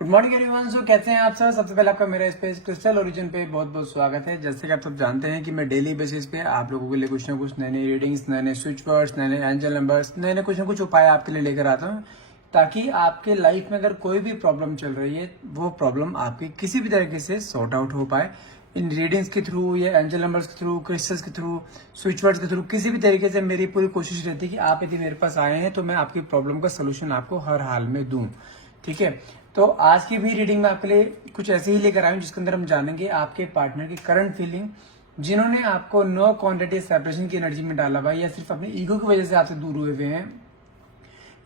Good morning everyone. सो कैसे हैं आप सब। सबसे पहले आपका मेरे स्पेस क्रिस्टल ओरिजिन पे बहुत बहुत स्वागत है। जैसे कि आप सब जानते हैं कि मैं डेली बेसिस पे आप लोगों के लिए कुछ ना कुछ नए नई रीडिंग्स, नए नए स्विच वर्ड्स, नए नए एंजल नंबर्स, नए नए कुछ ना कुछ उपाय आपके लिए लेकर आता हूँ, ताकि आपके लाइफ में अगर कोई भी प्रॉब्लम चल रही है वो प्रॉब्लम आपकी किसी भी तरीके से सॉर्ट आउट हो पाए। इन रीडिंग्स के थ्रू या एंजल नंबर्स के थ्रू, क्रिस्टल्स के थ्रू, स्विच वर्ड्स के थ्रू, किसी भी तरीके से मेरी पूरी कोशिश रहती है कि आप यदि मेरे पास आए हैं तो मैं आपकी प्रॉब्लम का सोल्यूशन आपको हर हाल में दूं। ठीक है, तो आज की भी रीडिंग में आपके लिए कुछ ऐसे ही लेकर आया हूं जिसके अंदर हम जानेंगे आपके पार्टनर की करंट फीलिंग, जिन्होंने आपको नो क्वांटिटी सेपरेशन की एनर्जी में डाला हुआ है, या सिर्फ अपनी ईगो की वजह से आपसे दूर हुए हुए हैं,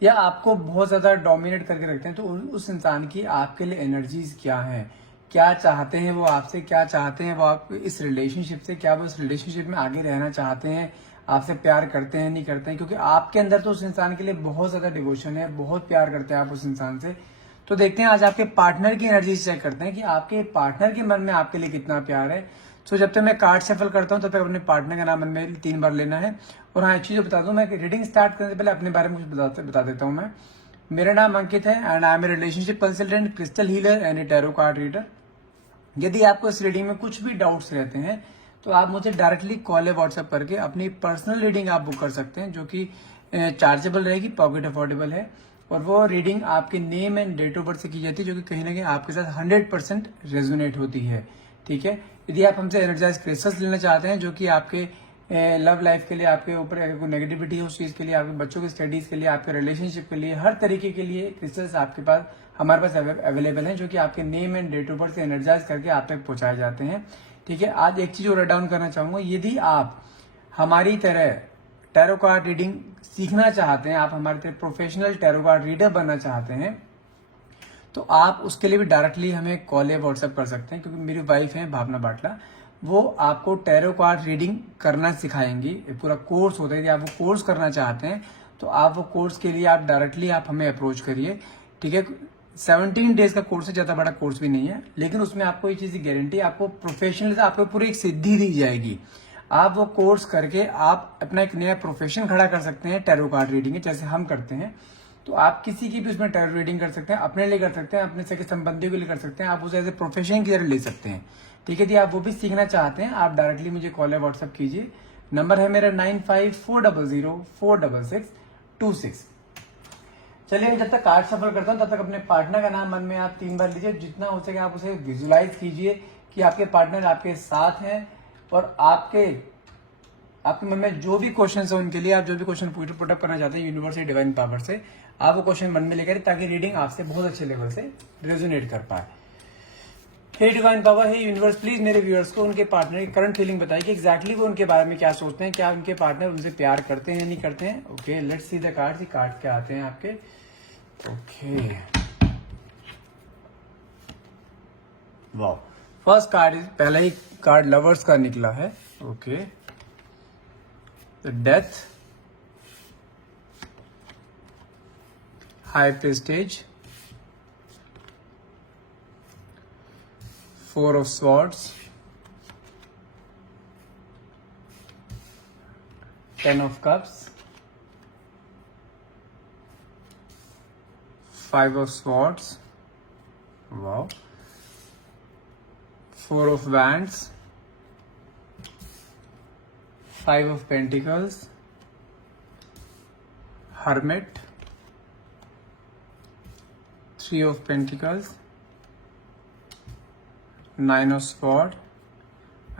या आपको बहुत ज्यादा डोमिनेट करके रखते हैं। तो उस इंसान की आपके लिए एनर्जीज क्या है, क्या चाहते हैं वो आपसे, क्या चाहते हैं वो आप इस रिलेशनशिप से, क्या वो इस रिलेशनशिप में आगे रहना चाहते हैं, आपसे प्यार करते हैं नहीं करते हैं। क्योंकि आपके अंदर तो उस इंसान के लिए बहुत ज्यादा डिवोशन है, बहुत प्यार करते हैं आप उस इंसान से। तो देखते हैं आज आपके पार्टनर की एनर्जी चेक करते हैं कि आपके पार्टनर के मन में आपके लिए कितना प्यार है। सो जब तक मैं कार्ड शफल करता हूं तब तक अपने पार्टनर का नाम मन में 3 बार लेना है। और हाँ, एक चीज बता दूं, मैं रीडिंग स्टार्ट करने से पहले अपने बारे में कुछ बता देता हूं। मैं, मेरा नाम अंकित है and I am a relationship consultant, crystal healer and a tarot card reader. यदि आपको इस रीडिंग में कुछ भी डाउट्स रहते हैं तो आप मुझे डायरेक्टली कॉल या व्हाट्सएप करके अपनी पर्सनल रीडिंग आप बुक कर सकते हैं, जो कि चार्जेबल रहेगी, पॉकेट अफोर्डेबल है। और वो रीडिंग आपके name and date of birth से की जाती है, जो कि कहीं ना कहीं आपके साथ 100% रेजोनेट होती है। ठीक है, यदि आप हमसे एनर्जाइज क्रिस्टल्स लेना चाहते हैं, जो कि आपके लव लाइफ के लिए, आपके ऊपर अगर कोई नेगेटिविटी है उस चीज के लिए, आपके बच्चों की स्टडीज के लिए, आपके रिलेशनशिप के लिए, हर तरीके के लिए क्रिस्टल्स आपके पास, हमारे पास अवेलेबल है, जो कि आपके name and date of birth से एनर्जाइज करके आप तक पहुंचाए जाते हैं। ठीक है, आज एक चीज और डाउन करना चाहूंगा, यदि आप हमारी तरह टैरो कार्ड रीडिंग सीखना चाहते हैं, आप हमारी तरह प्रोफेशनल टैरो कार्ड रीडर बनना चाहते हैं, तो आप उसके लिए भी डायरेक्टली हमें कॉल या व्हाट्सएप कर सकते हैं। क्योंकि मेरी वाइफ है भावना बाटला, वो आपको टैरो कार्ड रीडिंग करना सिखाएंगी। पूरा कोर्स होता है, यदि आप वो कोर्स करना चाहते हैं तो आप वो कोर्स के लिए आप डायरेक्टली आप हमें अप्रोच करिए। ठीक है, 17 डेज का कोर्स है, ज्यादा बड़ा कोर्स भी नहीं है, लेकिन उसमें आपको ये चीज की गारंटी, आपको प्रोफेशनल, आपको पूरी एक सिद्धि दी जाएगी। आप वो कोर्स करके आप अपना एक नया प्रोफेशन खड़ा कर सकते हैं टैरो कार्ड रीडिंग है, जैसे हम करते हैं। तो आप किसी की भी उसमें टैरो रीडिंग कर सकते हैं, अपने लिए कर सकते हैं, अपने सगे संबंधियों के लिए कर सकते हैं, आप उसे एज ए प्रोफेशन की तरह ले सकते हैं। ठीक है, यदि आप वो भी सीखना चाहते हैं आप डायरेक्टली मुझे कॉल या व्हाट्सएप कीजिए। नंबर है मेरा 9540062626। चलिए, जब तक कार्ड सफल करता हूं तब तक अपने पार्टनर का नाम मन में आप 3 बार लीजिए। जितना हो सके आप उसे विजुलाइज कीजिए कि आपके पार्टनर आपके साथ हैं, और आपके मन में जो भी क्वेश्चन है उनके लिए आप जो भी क्वेश्चन पुटअप करना चाहते हैं यूनिवर्स या डिवाइन पावर से, आप वो क्वेश्चन मन में लेकर, ताकि रीडिंग आपसे बहुत अच्छे लेवल से रेजोनेट कर पाए। हे डिवाइन पावर, हे यूनिवर्स, प्लीज मेरे व्यूअर्स को उनके पार्टनर की करंट फीलिंग बताएं कि एग्जैक्टली वो उनके बारे में क्या सोचते हैं, क्या उनके पार्टनर उनसे प्यार करते हैं नहीं करते हैं। Okay, let's see the card. Card क्या आते हैं आपके। ओके, वाओ, फर्स्ट कार्ड, पहला ही कार्ड लवर्स का निकला है। Okay, the death, high prestige, 4 of swords, 10 of cups, 5 of swords, wow, 4 of wands, 5 of pentacles, hermit, 3 of pentacles, 9 of swords,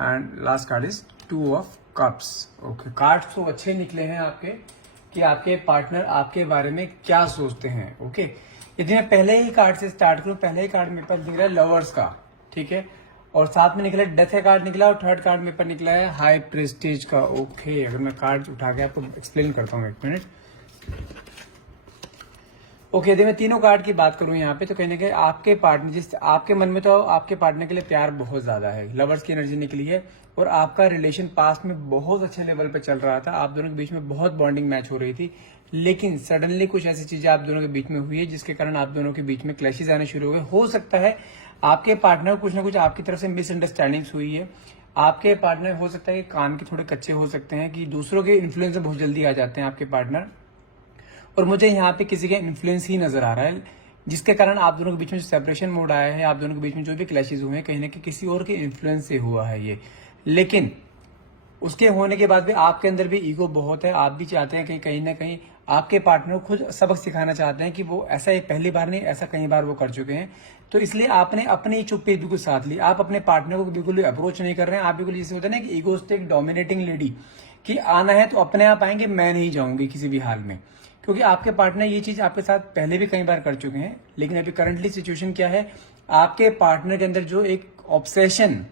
and last card is 2 of cups. Okay, card तो अच्छे निकले हैं आपके कि आपके पार्टनर आपके बारे में क्या सोचते हैं। ओके, यदि मैं पहले ही कार्ड से स्टार्ट करूं, पहले ही कार्ड मेरे पास दिख रहा है लवर्स का। ठीक है, और साथ में निकला डेथ का कार्ड निकला, और थर्ड कार्ड मेरे पास निकला है हाई प्रेस्टीज का। ओके, अगर मैं कार्ड उठा के आपको एक्सप्लेन करता हूँ, 1 मिनट। ओके, यदि मैं तीनों कार्ड की बात करूं यहाँ पे, तो कहीं ना कहीं आपके पार्टनर, जिस आपके मन में तो आपके पार्टनर के लिए प्यार बहुत ज्यादा है, लवर्स की एनर्जी निकली है, और आपका रिलेशन पास्ट में बहुत अच्छे लेवल पे चल रहा था, आप दोनों के बीच में बहुत बॉन्डिंग मैच हो रही थी। लेकिन सडनली कुछ ऐसी चीजें आप दोनों के बीच में हुई है जिसके कारण आप दोनों के बीच में क्लैशेस आने शुरू हो गए। हो सकता है आपके पार्टनर कुछ ना कुछ आपकी तरफ से मिसअंडरस्टैंडिंग्स हुई है। आपके पार्टनर हो सकता है कि कान के थोड़े कच्चे हो सकते हैं, कि दूसरों के इन्फ्लुएंस में बहुत जल्दी आ जाते हैं आपके पार्टनर, और मुझे यहाँ पे किसी का इन्फ्लुएंस ही नजर आ रहा है। जिसके कारण आप दोनों के बीच में जो सेपरेशन मोड आया है, आप दोनों के बीच में जो भी क्लैशेज हुए हैं, कहीं ना कहीं किसी और के इन्फ्लुएंस से हुआ है ये। लेकिन उसके होने के बाद भी आपके अंदर भी ईगो बहुत है। आप भी चाहते हैं कि कहीं ना कहीं आपके पार्टनर को खुद सबक सिखाना चाहते हैं कि वो ऐसा एक पहली बार नहीं, ऐसा कई बार वो कर चुके हैं। तो इसलिए आपने अपनी ही चुप्पी बिल्कुल साथ ली। आप अपने पार्टनर को बिल्कुल भी अप्रोच नहीं कर रहे हैं। आप बिल्कुल जैसे होता है ना कि ईगोस्टिक डोमिनेटिंग लेडी कि आना है तो अपने आप आएंगे, मैं नहीं जाऊंगी किसी भी हाल में। क्योंकि आपके पार्टनर ये चीज आपके साथ पहले भी कई बार कर चुके हैं। लेकिन अभी करंटली सिचुएशन क्या है, आपके पार्टनर के अंदर जो एक ऑब्सेशन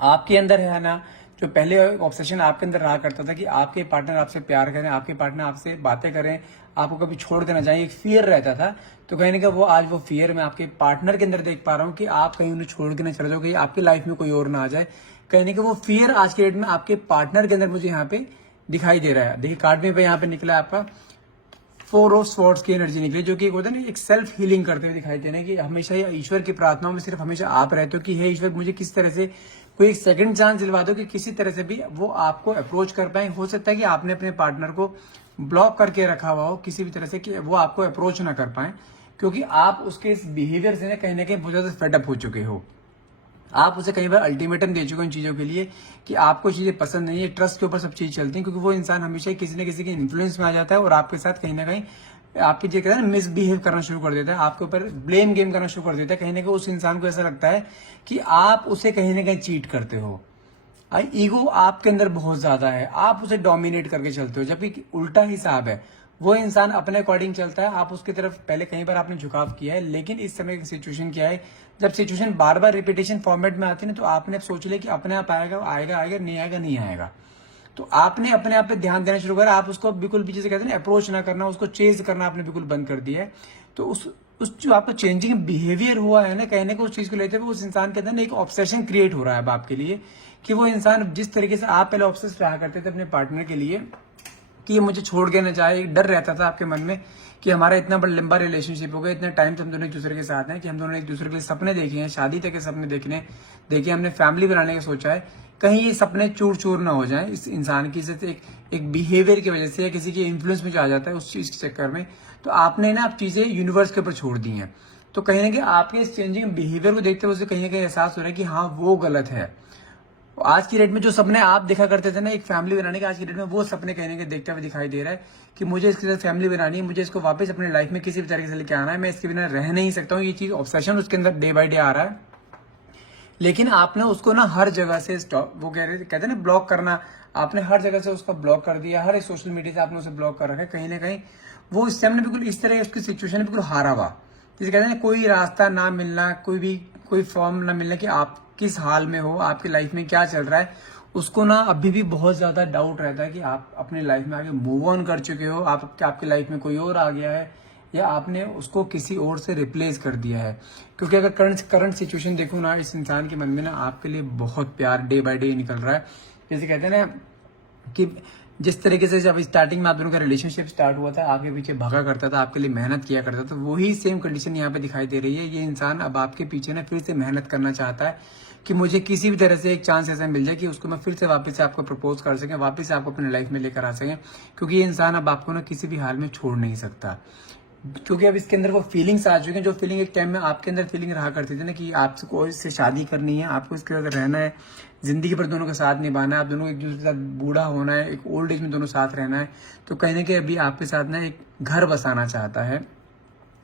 आपके अंदर है ना, जो पहले ऑब्सेशन आपके अंदर रहा करता था कि आपके पार्टनर आपसे प्यार करें, आपके पार्टनर आपसे बातें करें, आपको कभी छोड़ देना चाहिए, एक फियर रहता था। तो कहीं ना कहीं वो आज वो फियर मैं आपके पार्टनर के अंदर देख पा रहा हूँ कि आप कहीं उन्हें छोड़ के ना चले जाओ, कहीं आपकी लाइफ में कोई और ना आ जाए। कहीं ना कहीं वो फियर आज के डेट में आपके पार्टनर के अंदर मुझे यहाँ पे दिखाई दे रहा है। देखिए कार्ड में यहाँ पे निकला है आपका 4 ऑफ स्वॉर्ड्स की एनर्जी निकली, जो कि एक होता है ना, एक सेल्फ हीलिंग करते हुए दिखाई दे रहे हैं कि हमेशा ईश्वर की प्रार्थनाओं में सिर्फ हमेशा आप रहते हो कि हे ईश्वर मुझे किस तरह से कोई एक सेकंड चांस दिलवा दो कि किसी तरह से भी वो आपको अप्रोच कर पाए। हो सकता है कि आपने अपने पार्टनर को ब्लॉक करके रखा हुआ हो किसी भी तरह से कि वो आपको अप्रोच ना कर पाए, क्योंकि आप उसके इस बिहेवियर से ना कहीं बहुत ज्यादा फेडअप हो चुके हो। आप उसे कई बार अल्टीमेटम दे चुके हो इन चीजों के लिए कि आपको चीजें पसंद नहीं है। ट्रस्ट के ऊपर सब चीज चलती है, क्योंकि वो इंसान हमेशा किसी न किसी के इन्फ्लुएंस में आ जाता है और आपके साथ कहीं ना कहीं आपके जो कहते हैं मिसबिहेव करना शुरू कर देता है, आपके ऊपर ब्लेम गेम करना शुरू कर देता है। कहीं ना कहीं उस इंसान को ऐसा लगता है कि आप उसे कहीं ना कहीं चीट करते हो। ईगो आपके अंदर बहुत ज्यादा है, आप उसे डोमिनेट करके चलते हो, जबकि उल्टा हिसाब है। वो इंसान अपने अकॉर्डिंग चलता है, आप उसकी तरफ पहले कई बार आपने झुकाव किया है। लेकिन इस समय की सिचुएशन क्या है, जब सिचुएशन बार बार रिपीटेशन फॉर्मेट में आती है ना, तो आपने सोच लिया कि अपने आप आएगा आएगा आएगा, नहीं आएगा नहीं आएगा। तो आपने अपने आप पे ध्यान देना शुरू करा। आप उसको बिल्कुल भी जैसे कहते हैं ना अप्रोच ना करना, उसको चेज करना आपने बिल्कुल बंद कर दिया है। तो उस जो आपका चेंजिंग बिहेवियर हुआ है ना, कहने को उस चीज को लेते हुए उस इंसान के अंदर ना एक ऑब्सेशन क्रिएट हो रहा है अब आपके लिए, कि वो इंसान जिस तरीके से आप पहले ऑब्सेस रहा करते थे अपने पार्टनर के लिए कि ये मुझे छोड़ के ना जाए, एक डर रहता था आपके मन में कि हमारा इतना बड़ा लंबा रिलेशनशिप हो गया, इतना टाइम तो हम दोनों एक दूसरे के साथ हैं कि हम दोनों एक दूसरे के लिए सपने देखे हैं, शादी तक के सपने देखे, हमने फैमिली बनाने का सोचा है। कहीं ये सपने चूर चूर ना हो जाए इस इंसान की एक बिहेवियर की वजह से या किसी के इन्फ्लुएंस में जो आ जाता है उस चीज के चक्कर में। तो आपने ना अब चीजें यूनिवर्स के ऊपर छोड़ दी हैं। तो कहीं ना कहीं आपके इस चेंजिंग बिहेवियर को देखते हुए उसे कहीं ना कहीं एहसास हो रहा है कि हाँ वो गलत है। आज की डेट में जो सपने आप देखा करते थे ना एक फैमिली बनाने के, आज की डेट में वो सपने कहीं ना कहीं देखते हुए दिखाई दे रहा है कि मुझे इसके साथ फैमिली बनानी है, मुझे इसको वापस अपने लाइफ में किसी भी तरीके से लेके आना है, मैं इसके बिना रह नहीं सकता हूँ। ये चीज ऑब्सेशन उसके अंदर डे बाय डे आ रहा है। लेकिन आपने उसको ना हर जगह से स्टॉप, वो कहते हैं ना ब्लॉक करना, आपने हर जगह से उसको ब्लॉक कर दिया, हर एक सोशल मीडिया से आपने उसे ब्लॉक कर रखा है। कहीं ना कहीं वो इस टाइम बिल्कुल इस तरह उसकी सिचुएशन बिल्कुल हारा हुआ, जैसे कहते हैं ना कोई रास्ता ना मिलना, कोई फॉर्म ना मिलना कि आप किस हाल में हो, आपकी लाइफ में क्या चल रहा है। उसको ना अभी भी बहुत ज्यादा डाउट रहता है कि आप अपनी लाइफ में आगे मूव ऑन कर चुके हो, आपकी लाइफ में कोई और आ गया है या आपने उसको किसी और से रिप्लेस कर दिया है। क्योंकि अगर करंट सिचुएशन देखो ना, इस इंसान के मन में ना आपके लिए बहुत प्यार डे बाय डे निकल रहा है। जैसे कहते हैं ना कि जिस तरीके से जब स्टार्टिंग में आप दोनों का रिलेशनशिप स्टार्ट हुआ था, आगे पीछे भागा करता था, आपके लिए मेहनत किया करता था, वही सेम कंडीशन यहाँ पे दिखाई दे रही है। ये इंसान अब आपके पीछे ना फिर से मेहनत करना चाहता है कि मुझे किसी भी तरह से एक चांस ऐसा मिल जाए कि उसको मैं फिर से वापस से आपको प्रपोज कर सकें, वापस से आपको अपने लाइफ में लेकर आ सकें। क्योंकि ये इंसान अब आपको ना किसी भी हाल में छोड़ नहीं सकता, क्योंकि अब इसके अंदर वो फीलिंग्स आ चुकी हैं, जो फीलिंग एक टाइम में आपके अंदर फीलिंग रहा करती थी ना कि आपको इससे शादी करनी है, आपको इसके साथ रहना है, जिंदगी भर दोनों का साथ निभाना है, आप दोनों एक दूसरे के साथ बूढ़ा होना है, एक ओल्ड एज में दोनों साथ रहना है। तो कहीं ना कहीं अभी आपके साथ ना एक घर बसाना चाहता है।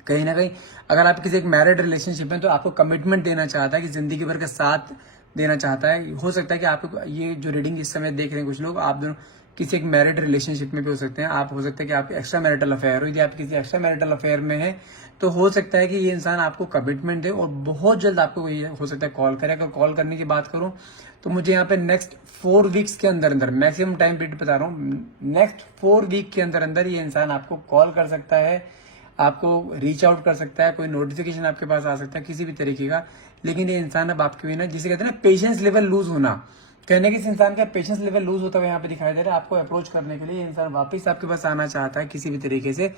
कहीं ना कहीं अगर आप किसी एक मैरिड रिलेशनशिप में, तो आपको कमिटमेंट देना चाहता है कि जिंदगी भर का साथ देना चाहता है। हो सकता है कि आपको ये जो रीडिंग इस समय देख रहे हैं कुछ लोग, आप दोनों किसी एक मैरिड रिलेशनशिप में भी हो सकते हैं। आप हो सकता है कि आपके एक्स्ट्रा मैरिटल अफेयर हो, यदि आप किसी एक्स्ट्रा मैरिटल अफेयर में है तो हो सकता है कि ये इंसान आपको कमिटमेंट दे और बहुत जल्द आपको ये हो सकता है कॉल करे। अगर कॉल करने की बात करूं तो मुझे यहाँ पे नेक्स्ट 4 वीक्स के अंदर अंदर, मैक्सिमम टाइम पीरियड बता रहा हूँ, नेक्स्ट 4 वीक के अंदर अंदर ये इंसान आपको कॉल कर सकता है, आपको रीच आउट कर सकता है, कोई नोटिफिकेशन आपके पास आ सकता है किसी भी तरीके का। लेकिन ये इंसान अब आपके बिना, जिसे कहते हैं ना पेशेंस लेवल लूज होना, कहने की इस इंसान का पेशेंस लेवल लूज होता हुआ यहाँ पे दिखाई दे रहा है। आपको अप्रोच करने के लिए ये इंसान वापस आपके पास आना चाहता है किसी भी तरीके से।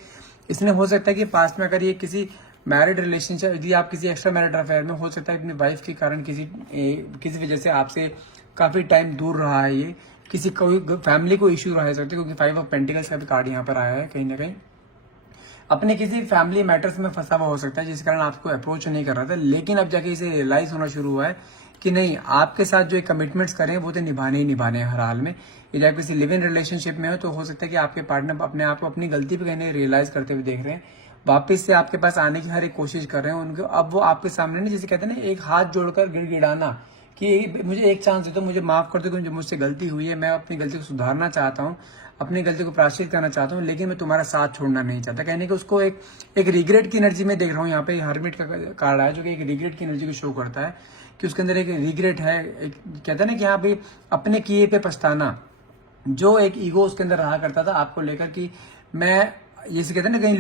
इसने हो सकता है कि पास्ट में अगर ये किसी मैरिड रिलेशनशिप, यदि आप किसी एक्स्ट्रा मैरिड अफेयर में, हो सकता है अपनी वाइफ के कारण किसी वजह से आपसे काफी टाइम दूर रहा है, ये किसी कोई फैमिली को इश्यू रह सकते, क्योंकि 5 ऑफ पेंटिकल्स का भी कार्ड यहाँ पर आया है। कहीं ना कहीं अपने किसी फैमिली मैटर्स में फंसा हुआ हो सकता है जिस कारण आपको अप्रोच नहीं कर रहा था, लेकिन अब जाके इसे रियलाइज होना शुरू हुआ है कि नहीं, आपके साथ जो कमिटमेंट्स करें वो तो निभाने ही निभाने हैं हर हाल में। यदि आप किसी लिव इन रिलेशनशिप में हो तो हो सकता है कि आपके पार्टनर अपने आप को अपनी गलती पे कहने रियलाइज करते हुए देख रहे हैं, वापस से आपके पास आने की हर एक कोशिश कर रहे हैं उनको। अब वो आपके सामने नहीं, जैसे कहते हैं ना, एक हाथ जोड़कर गिड़गिड़ाना कि मुझे एक चांस दे दो, मुझे माफ कर दो कि मुझसे गलती हुई है, मैं अपनी गलती को सुधारना चाहता हूँ, अपनी गलती को प्रायश्चित करना चाहता हूँ, लेकिन मैं तुम्हारा साथ छोड़ना नहीं चाहता। कहने कि उसको एक रिग्रेट की एनर्जी में देख रहा हूँ। यहाँ पे हर्मिट का कार्ड है जो कि एक रिग्रेट की एनर्जी को शो करता है कि उसके अंदर एक रिग्रेट है। कहते हैं ना कि यहाँ पे अपने किए पे पछताना, जो एक ईगो उसके अंदर रहा करता था आपको लेकर कि मैं, जैसे कहते हैं ना, कई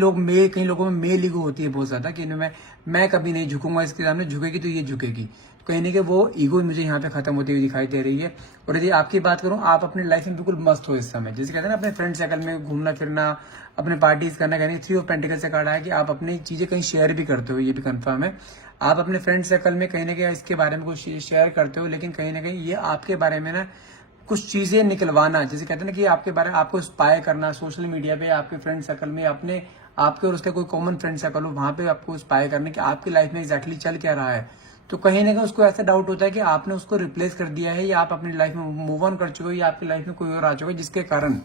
लोगों में मेल ईगो होती है बहुत ज्यादा कि मैं कभी नहीं झुकूंगा इसके सामने, झुकेगी तो ये झुकेगी। तो कहीं ना कहीं वो ईगो मुझे यहाँ पे खत्म होती हुई दिखाई दे रही है। और यदि आपकी बात करूं, आप अपने लाइफ में बिल्कुल मस्त हो इस समय, जैसे कहते हैं ना, अपने फ्रेंड सर्कल में घूमना फिरना, अपने पार्टीज करना। कहने 3 ऑफ पेंटिकल से कार्ड है कि आप अपनी चीजें कहीं शेयर भी करते हो, ये भी कंफर्म है। आप अपने फ्रेंड सर्कल में कहीं ना कहीं इसके बारे में कुछ शेयर करते हो, लेकिन कहीं ना कहीं ये आपके बारे में ना कुछ चीजें निकलवाना, जैसे कहते हैं ना कि आपके बारे में आपको स्पाई करना सोशल मीडिया पे, आपके फ्रेंड सर्कल में, अपने आपके और उसका कोई कॉमन फ्रेंड सर्कल हो, वहां पे आपको स्पाई करने कि आपकी लाइफ में एग्जैक्टली चल क्या रहा है। तो कहीं ना कहीं उसको ऐसा डाउट होता है कि आपने उसको रिप्लेस कर दिया है, या आप अपनी लाइफ में मूव ऑन कर चुके हो, या आपकी लाइफ में कोई और आ चुका है, जिसके कारण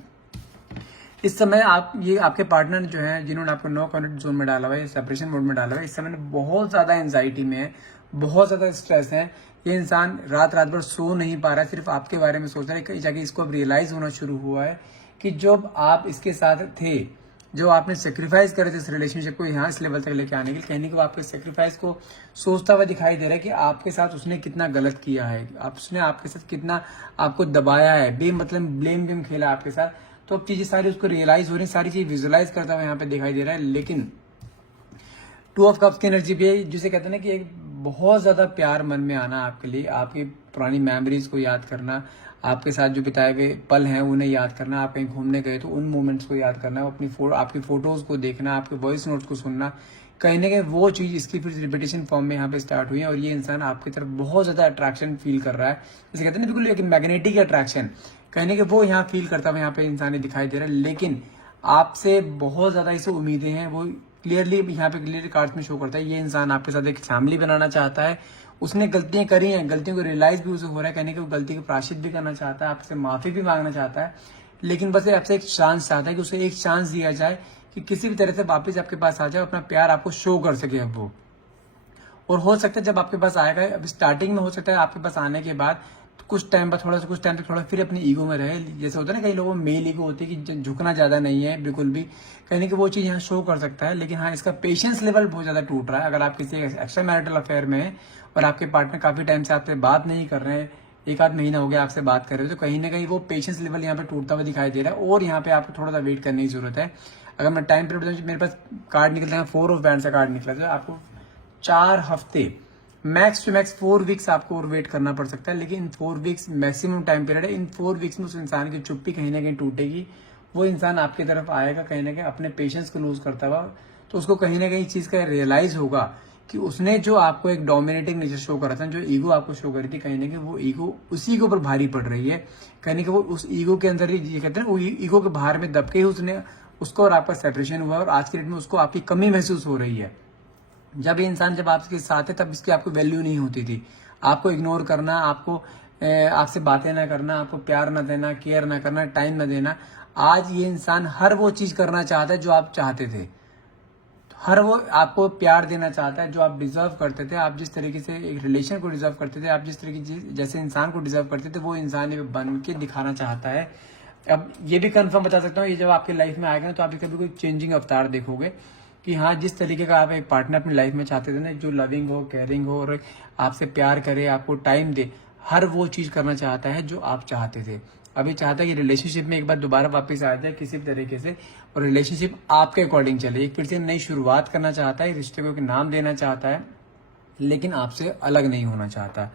इस समय आपके पार्टनर जो है, जिन्होंने आपको नो कॉन्टेक्ट जोन में डाला हुआ है, सेपरेशन मोड में डाला हुआ है, इस समय बहुत ज्यादा एंजाइटी में है, बहुत ज्यादा स्ट्रेस है। ये इंसान रात भर सो नहीं पा रहा है, सिर्फ आपके बारे में सोच रहा है। कहीं जाके इसको अब रियलाइज होना शुरू हुआ है कि जब आप इसके साथ थे, जो आपने सेक्रीफाइस करे थे इस रिलेशनशिप को यहाँ इस लेवल तक लेके आने के लिए, कहने के वो आपके सेक्रीफाइस को सोचता हुआ दिखाई दे रहा है कि आपके साथ उसने कितना गलत किया है, उसने आपके साथ कितना आपको दबाया है, बेमतलब ब्लेम गेम खेला आपके साथ। तो अब चीजें सारी उसको रियलाइज हो रही, सारी चीज विजुअलाइज करता हुआ यहाँ पे दिखाई दे रहा है। लेकिन 2 ऑफ कप्स की एनर्जी भी है, जिसे कहते हैं ना कि एक बहुत ज्यादा प्यार मन में आना आपके लिए, आपकी पुरानी मेमोरीज को याद करना, आपके साथ जो बिताए हुए पल हैं उन्हें याद करना, आप कहीं घूमने गए तो उन मोमेंट्स को याद करना, आपकी फोटोज को देखना, आपके वॉइस नोट्स को सुनना। कहीं ना कहीं वो चीज इसकी फिर रिपीटेशन फॉर्म में यहाँ पे स्टार्ट हुई है, और ये इंसान आपकी तरफ बहुत ज्यादा अट्रैक्शन फील कर रहा है। जैसे कहते हैं ना, बिल्कुल एक मैग्नेटिक अट्रैक्शन, कहीं ना कहीं वो यहाँ फील करता हुआ यहाँ पे इंसान दिखाई दे रहा है। लेकिन आपसे बहुत ज्यादा इसे उम्मीदें हैं, वो क्लियरली यहाँ पे क्लियर कार्ड्स में शो करता है। ये इंसान आपके साथ एक फैमिली बनाना चाहता है, उसने गलतियां करी हैं, गलतियों को रियलाइज भी उसे हो रहा है, कहने की वो गलती को प्रायश्चित भी करना चाहता है, आपसे माफी भी मांगना चाहता है, लेकिन बस आपसे एक चांस चाहता है कि उसे एक चांस दिया जाए कि किसी भी तरह से वापस आपके पास आ जाए, अपना प्यार आपको शो कर सके अब वो। और हो सकता है जब आपके पास आएगा, अब स्टार्टिंग में हो सकता है आपके पास आने के बाद कुछ टाइम तक थोड़ा फिर अपनी ईगो में रहे। जैसे होता है ना, कई लोगों में मेल ईगो होती है कि झुकना ज्यादा नहीं है बिल्कुल भी, कहने की वो चीज यहाँ शो कर सकता है। लेकिन हाँ, इसका पेशेंस लेवल बहुत ज्यादा टूट रहा है। अगर आप किसी एक्स्ट्रा मैरिटल अफेयर में है और आपके पार्टनर काफी टाइम से आपसे बात नहीं कर रहे हैं, 1 आध महीना हो गया आपसे बात कर रहे हो, तो कहीं ना कहीं वो पेशेंस लेवल यहाँ पे टूटता हुआ दिखाई दे रहा है। और यहाँ पे आपको थोड़ा सा वेट करने की जरूरत है। अगर मैं टाइम पीरियड, मेरे पास कार्ड निकलता है 4 ऑफ वैंड्स का कार्ड निकला, तो आपको 4 हफ्ते, मैक्स टू मैक्स 4 वीक्स आपको और वेट करना पड़ सकता है। लेकिन इन 4 वीक्स मैक्सिमम टाइम पीरियड है। इन 4 वीक्स में उस इंसान की चुप्पी कहीं ना कहीं टूटेगी, वो इंसान आपकी तरफ आएगा कहीं ना कहीं अपने पेशेंस को लूज करता हुआ। तो उसको कहीं ना कहीं चीज का रियलाइज होगा कि उसने जो आपको एक डोमिनेटिंग नेचर शो करा था, जो ईगो आपको शो करी थी, कहीं ना कहीं वो ईगो उसी के ऊपर भारी पड़ रही है। कहीं ना कहीं वो उस ईगो के अंदर ही, ये कहते हैं, वो ईगो के बाहर में दबके ही उसने उसको और आपका सेपरेशन हुआ, और आज के डेट में उसको आपकी कमी महसूस हो रही है। जब ये इंसान जब आपके साथ है तब इसकी आपको वैल्यू नहीं होती थी, आपको इग्नोर करना, आपसे बातें ना करना, आपको प्यार ना देना, केयर ना करना, टाइम ना देना। आज ये इंसान हर वो चीज करना चाहता है जो आप चाहते थे, हर वो आपको प्यार देना चाहता है जो आप डिजर्व करते थे। आप जिस तरीके से एक रिलेशन को डिजर्व करते थे, आप जिस तरीके जैसे इंसान को डिजर्व करते थे, वो इंसान ये बन के दिखाना चाहता है। अब ये भी कंफर्म बता सकता हूँ, ये जब आपकी लाइफ में आएगा ना, तो आप कभी कोई चेंजिंग अवतार देखोगे कि हाँ, जिस तरीके का आप एक पार्टनर अपनी लाइफ में चाहते थे ना, जो लविंग हो, केयरिंग हो, और आपसे प्यार करे, आपको टाइम दे, हर वो चीज करना चाहता है जो आप चाहते थे। अभी चाहता है कि रिलेशनशिप में एक बार दोबारा वापस आ जाए किसी भी तरीके से, और रिलेशनशिप आपके अकॉर्डिंग चले, एक फिर से नई शुरुआत करना चाहता है, रिश्ते को एक नाम देना चाहता है, लेकिन आपसे अलग नहीं होना चाहता।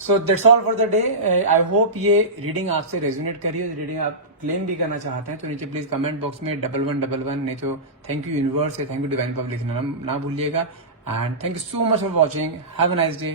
So that's all for the day. I hope ये रीडिंग आपसे रेजोनेट करी, और रीडिंग आप क्लेम भी करना चाहते हैं तो नीचे प्लीज कमेंट बॉक्स में 1111, नहीं तो thank you universe, thank you divine public ना भूलिएगा। And thank you so much for watching. Have a nice day.